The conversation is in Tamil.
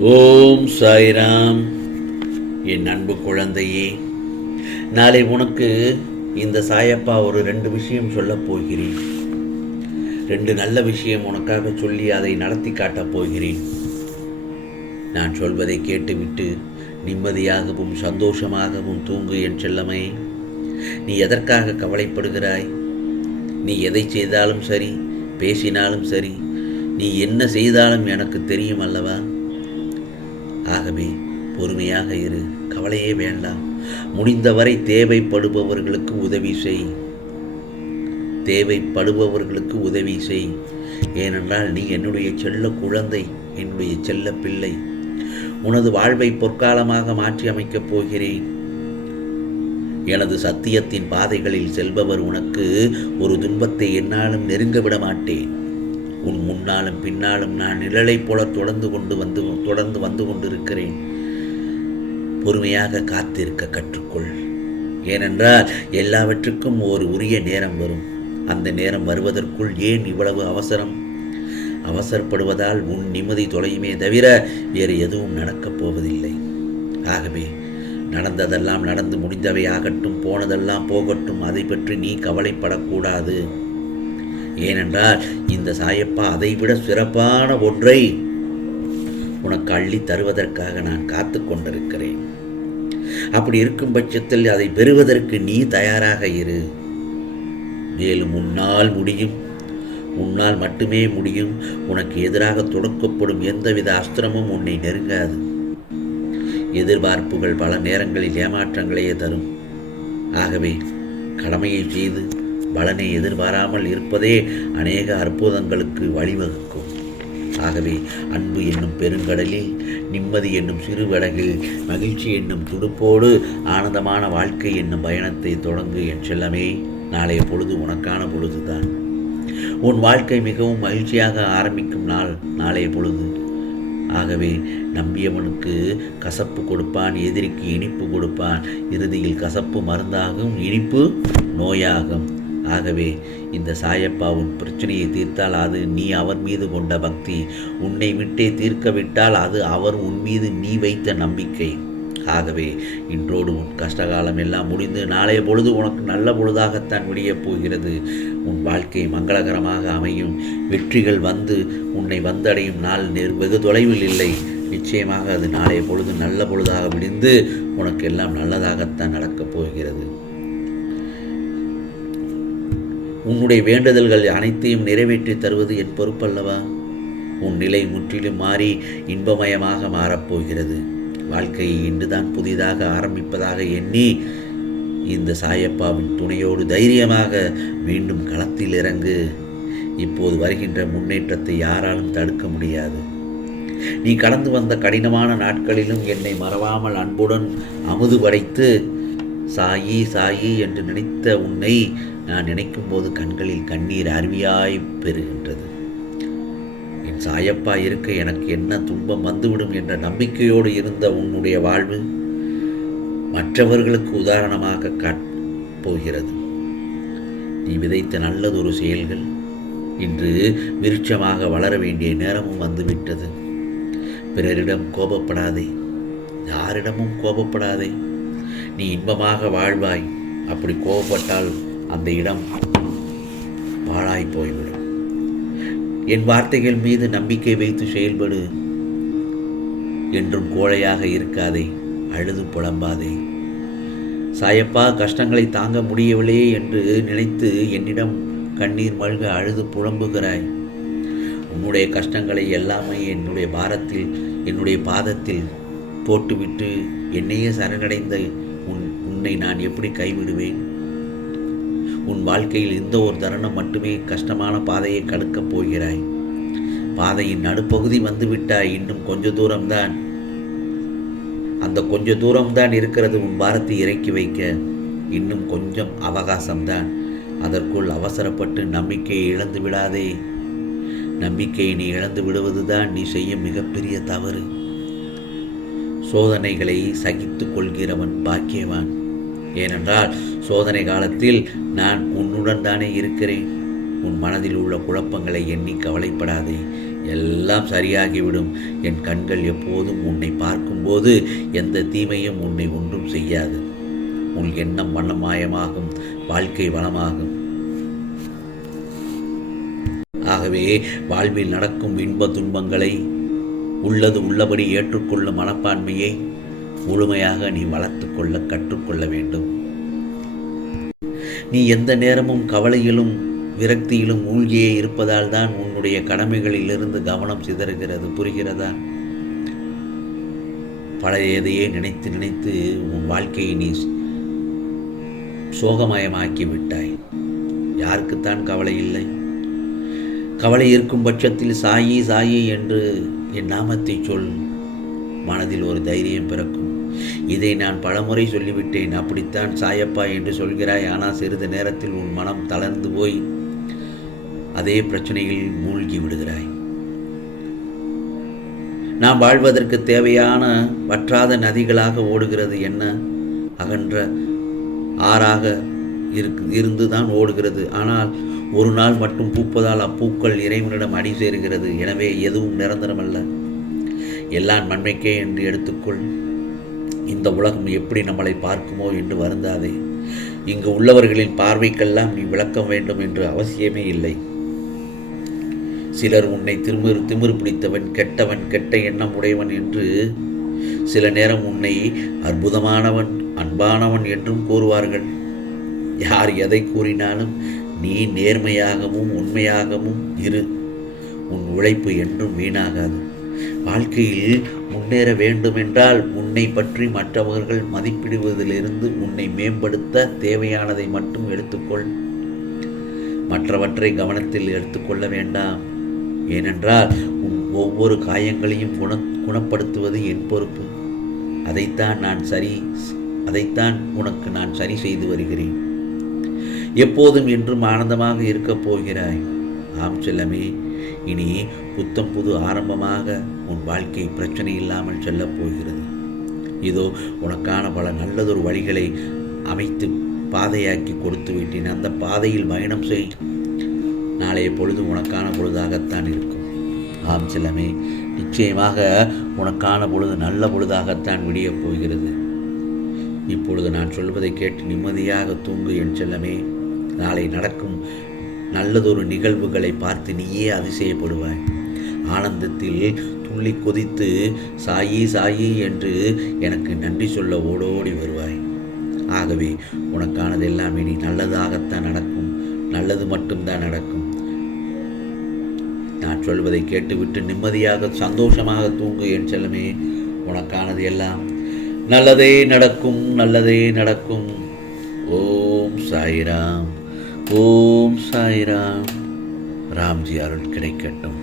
ஓம் சாய்ராம். என் அன்பு குழந்தையே நாளை உனக்கு இந்த சாயப்பா ஒரு ரெண்டு விஷயம் சொல்லப் போகிறேன். ரெண்டு நல்ல விஷயம் உனக்காக சொல்லி அதை நடத்தி காட்டப் போகிறேன். நான் சொல்வதை கேட்டுவிட்டு நிம்மதியாகவும் சந்தோஷமாகவும் தூங்கு என் செல்லமே. நீ எதற்காக கவலைப்படுகிறாய்? நீ எதை செய்தாலும் சரி பேசினாலும் சரி நீ என்ன செய்தாலும் எனக்கு தெரியும் அல்லவா? ஆகவே பொறுமையாக இரு கவலையே வேண்டாம். முடிந்தவரை தேவைப்படுபவர்களுக்கு உதவி செய். தேவைப்படுபவர்களுக்கு உதவி செய். ஏனென்றால் நீ என்னுடைய செல்ல குழந்தை என்னுடைய செல்ல பிள்ளை. உனது வாழ்வை பொற்காலமாக மாற்றி அமைக்கப் போகிறேன். எனது சத்தியத்தின் பாதைகளில் செல்பவர் உனக்கு ஒரு துன்பத்தை என்னாலும் நெருங்க விட மாட்டேன். உன் முன்னாலும் பின்னாலும் நான் நிழலைப் போல தொடர்ந்து கொண்டு வந்து தொடர்ந்து வந்து கொண்டிருக்கிறேன். பொறுமையாக காத்திருக்க கற்றுக்கொள். ஏனென்றால் எல்லாவற்றுக்கும் ஒரு உரிய நேரம் வரும். அந்த நேரம் வருவதற்குள் ஏன் இவ்வளவு அவசரம்? அவசரப்படுவதால் உன் நிம்மதி தொலையுமே தவிர வேறு எதுவும் நடக்கப் போவதில்லை. ஆகவே நடந்ததெல்லாம் நடந்து முடிந்தவை ஆகட்டும் போனதெல்லாம் போகட்டும் அதை பற்றி நீ கவலைப்படக்கூடாது. ஏனென்றால் இந்த சாயப்பா அதைவிட சிறப்பான ஒன்றை உனக்கு அள்ளி தருவதற்காக நான் காத்து கொண்டிருக்கிறேன். அப்படி இருக்கும் பட்சத்தில் அதை பெறுவதற்கு நீ தயாராக இரு. மேலும் உன்னால் முடியும். உன்னால் மட்டுமே முடியும். உனக்கு எதிராக தொடுக்கப்படும் எந்தவித அஸ்திரமும் உன்னை நெருங்காது. எதிர்பார்ப்புகள் பல நேரங்களில் ஏமாற்றங்களையே தரும். ஆகவே கடமையை செய்து பலனை எதிர்பாராமல் இருப்பதே அநேக அற்புதங்களுக்கு வழிவகுக்கும். ஆகவே அன்பு என்னும் பெருங்கடலில் நிம்மதி என்னும் சிறுவடகில் மகிழ்ச்சி என்னும் துடுப்போடு ஆனந்தமான வாழ்க்கை என்னும் பயணத்தை தொடங்கு என் செல்லமே. நாளைய பொழுது உனக்கான பொழுதுதான். உன் வாழ்க்கை மிகவும் மகிழ்ச்சியாக ஆரம்பிக்கும் நாள் நாளைய பொழுது. ஆகவே நம்பியவனுக்கு கசப்பு கொடுப்பான் எதிரிக்கு இனிப்பு கொடுப்பான். இறுதியில் கசப்பு மருந்தாகும் இனிப்பு நோயாகும். ஆகவே இந்த சாயப்பா உன் பிரச்சனையை தீர்த்தால் அது நீ அவர் மீது கொண்ட பக்தி. உன்னை விட்டே தீர்க்க விட்டால் அது அவர் உன் மீது நீ வைத்த நம்பிக்கை. ஆகவே இன்றோடு உன் கஷ்டகாலம் எல்லாம் முடிந்து நாளைய பொழுது உனக்கு நல்ல பொழுதாகத்தான் விடியப் போகிறது. உன் வாழ்க்கை மங்களகரமாக அமையும். வெற்றிகள் வந்து உன்னை வந்தடையும் நாள் நெர் வெகு தொலைவில் இல்லை. நிச்சயமாக அது நாளைய பொழுது நல்ல பொழுதாக விடிந்து உனக்கு எல்லாம் நல்லதாகத்தான் நடக்கப் போகிறது. உன்னுடைய வேண்டுதல்கள் அனைத்தையும் நிறைவேற்றி தருவது என் பொறுப்பல்லவா? உன் நிலை முற்றிலும் மாறி இன்பமயமாக மாறப்போகிறது வாழ்க்கையை இன்றுதான் புதிதாக ஆரம்பிப்பதாக எண்ணி இந்த சாயப்பாவின் துணையோடு தைரியமாக மீண்டும் களத்தில் இறங்கு. இப்போது வருகின்ற முன்னேற்றத்தை யாராலும் தடுக்க முடியாது. நீ கடந்து வந்த கடினமான நாட்களிலும் என்னை மறவாமல் அன்புடன் அமுது படைத்து சாயி சாயி என்று நினைத்த உன்னை நான் நினைக்கும் போது கண்களில் கண்ணீர் அருவியாய் பெறுகின்றது. என் சாயப்பா இருக்க எனக்கு என்ன துன்பம் வந்துவிடும் என்ற நம்பிக்கையோடு இருந்த உன்னுடைய வாழ்வு மற்றவர்களுக்கு உதாரணமாக காட் போகிறது நீ விதைத்த நல்லதொரு செயல்கள் இன்று விருட்சமாக வளர வேண்டிய நேரமும் வந்துவிட்டது. பிறரிடம் கோபப்படாதே. யாரிடமும் கோபப்படாதே. நீ இன்பமாக வாழ்வாய். அப்படி கோபப்பட்டால் அந்த இடம் பாழாய் போய்விடும். என் வார்த்தைகள் மீது நம்பிக்கை வைத்து செயல்படு என்றும் கோழையாக இருக்காதே அழுது புலம்பாதே. சாயப்பா கஷ்டங்களை தாங்க முடியவில்லையே என்று நினைத்து என்னிடம் கண்ணீர் மல்க அழுது புலம்புகிறாய். உன்னுடைய கஷ்டங்களை எல்லாமே என்னுடைய பாரத்தில் என்னுடைய பாதத்தில் போட்டுவிட்டு என்னையே சரணடைந்த உன்னை நான் எப்படி கைவிடுவேன்? உன் வாழ்க்கையில் இந்த ஒரு தருணம் மட்டுமே கஷ்டமான பாதையை கடுக்கப் போகிறாய். பாதையின் நடுப்பகுதி வந்துவிட்டாய் இன்னும் கொஞ்ச தூரம்தான். அந்த கொஞ்ச தூரம்தான் இருக்கிறது உன் பாரத்தை இறக்கி வைக்க. இன்னும் கொஞ்சம் அவகாசம்தான். அதற்குள் அவசரப்பட்டு நம்பிக்கையை இழந்து விடாதே. நம்பிக்கையை நீ இழந்து விடுவதுதான் நீ செய்யும் மிகப்பெரிய தவறு. சோதனைகளை சகித்து கொள்கிறவன் பாக்கியவான். ஏனென்றால் சோதனை காலத்தில் நான் உன்னுடன் தானே இருக்கிறேன். உன் மனதில் உள்ள குழப்பங்களை எண்ணி கவலைப்படாதே. எல்லாம் சரியாகிவிடும். என் கண்கள் எப்போதும் உன்னை பார்க்கும்போது எந்த தீமையும் உன்னை ஒன்றும் செய்யாது. உன் எண்ணம் வண்ணமாயமாகும். வாழ்க்கை வளமாகும். ஆகவே வாழ்வில் நடக்கும் இன்ப துன்பங்களை உள்ளது உள்ளபடி ஏற்றுக்கொள்ளும் மனப்பான்மையை முழுமையாக நீ வளர்த்துக்கொள்ள கற்றுக்கொள்ள வேண்டும். நீ எந்த நேரமும் கவலையிலும் விரக்தியிலும் மூழ்கியே இருப்பதால் தான் உன்னுடைய கடமைகளிலிருந்து கவனம் சிதறுகிறது. புரிகிறதா? பழையதையே நினைத்து நினைத்து உன் வாழ்க்கையை நீ சோகமயமாக்கி விட்டாய். யாருக்குத்தான் கவலை இல்லை? கவலை இருக்கும் பட்சத்தில் சாயி சாயி என்று என் நாமத்தை சொல். மனதில் ஒரு தைரியம் பிறக்கும். இதை நான் பலமுறை சொல்லிவிட்டேன். அப்படித்தான் சாயப்பா என்று சொல்கிறாய். ஆனால் சிறிது நேரத்தில் உன் மனம் தளர்ந்து போய் அதே பிரச்சனையில் மூழ்கி விடுகிறாய். நாம் வாழ்வதற்கு தேவையான வற்றாத நதிகளாக ஓடுகிறது என்ன? அகன்ற ஆறாக இருக்கு இருந்து தான் ஓடுகிறது. ஆனால் ஒரு நாள் மட்டும் பூப்பதால் அப்பூக்கள் இறைவனிடம் அடி சேர்கிறது. எனவே எதுவும் நிரந்தரமல்ல. எல்லாம் நன்மைக்கே என்று எடுத்துக்கொள். இந்த உலகம் எப்படி நம்மளை பார்க்குமோ என்று வருந்தாதே. இங்கு உள்ளவர்களின் பார்வைக்கெல்லாம் நீ விளக்கம் வேண்டும் என்று அவசியமே இல்லை. சிலர் உன்னை திமிரு திமிரு பிடித்தவன் கெட்டவன் கெட்ட எண்ணம் உடையவன் என்று சில நேரம் உன்னை அற்புதமானவன் அன்பானவன் என்றும் கூறுவார்கள். யார் எதை கூறினாலும் நீ நேர்மையாகவும் உண்மையாகவும் இரு. உன் உழைப்பு என்றும் வீணாகாது. வாழ்க்கையில் முன்னேற வேண்டுமென்றால் உன்னை பற்றி மற்றவர்கள் மதிப்பிடுவதிலிருந்து உன்னை மேம்படுத்த தேவையானதை மட்டும் எடுத்துக்கொள். மற்றவற்றை கவனத்தில் எடுத்துக்கொள்ள வேண்டாம். ஏனென்றால் உன் ஒவ்வொரு காயங்களையும் குண குணப்படுத்துவது என் பொறுப்பு. அதைத்தான் நான் சரி அதைத்தான் உனக்கு நான் சரி செய்து வருகிறேன். எப்போதும் என்றும் ஆனந்தமாக இருக்கப் போகிறாய். ஆம் செல்லமே இனி புத்தம் புது ஆரம்பமாக உன் வாழ்க்கை பிரச்சனை இல்லாமல் செல்லப் போகிறது. இதோ உனக்கான பல நல்லதொரு வழிகளை அமைத்து பாதையாக்கி கொடுத்து விட்டேன். அந்த பாதையில் பயணம் செய். நாளைய பொழுது உனக்கான பொழுதாகத்தான் இருக்கும். ஆம் செல்லமே நிச்சயமாக உனக்கான பொழுது நல்ல பொழுதாகத்தான் விடியப் போகிறது. இப்பொழுது நான் சொல்வதை கேட்டு நிம்மதியாக தூங்கு என் செல்லமே. நாளை நடக்கும் நல்லதொரு நிகழ்வுகளை பார்த்து நீயே அதிசயப்படுவாய். ஆனந்தத்தில் துள்ளி கொதித்து சாயி சாயி என்று எனக்கு நன்றி சொல்ல ஓடோடி வருவாய். ஆகவே உனக்கானது எல்லாமே நீ நல்லதாகத்தான் நடக்கும். நல்லது மட்டும்தான் நடக்கும். நான் சொல்வதை கேட்டுவிட்டு நிம்மதியாக சந்தோஷமாக தூங்கு என் செல்லமே. உனக்கானது எல்லாம் நல்லதே நடக்கும் நல்லதே நடக்கும். ஓம் சாய்ராம் ஓம் சாய்ராம். ராம்ஜி அருள் கிடைக்கட்டும்.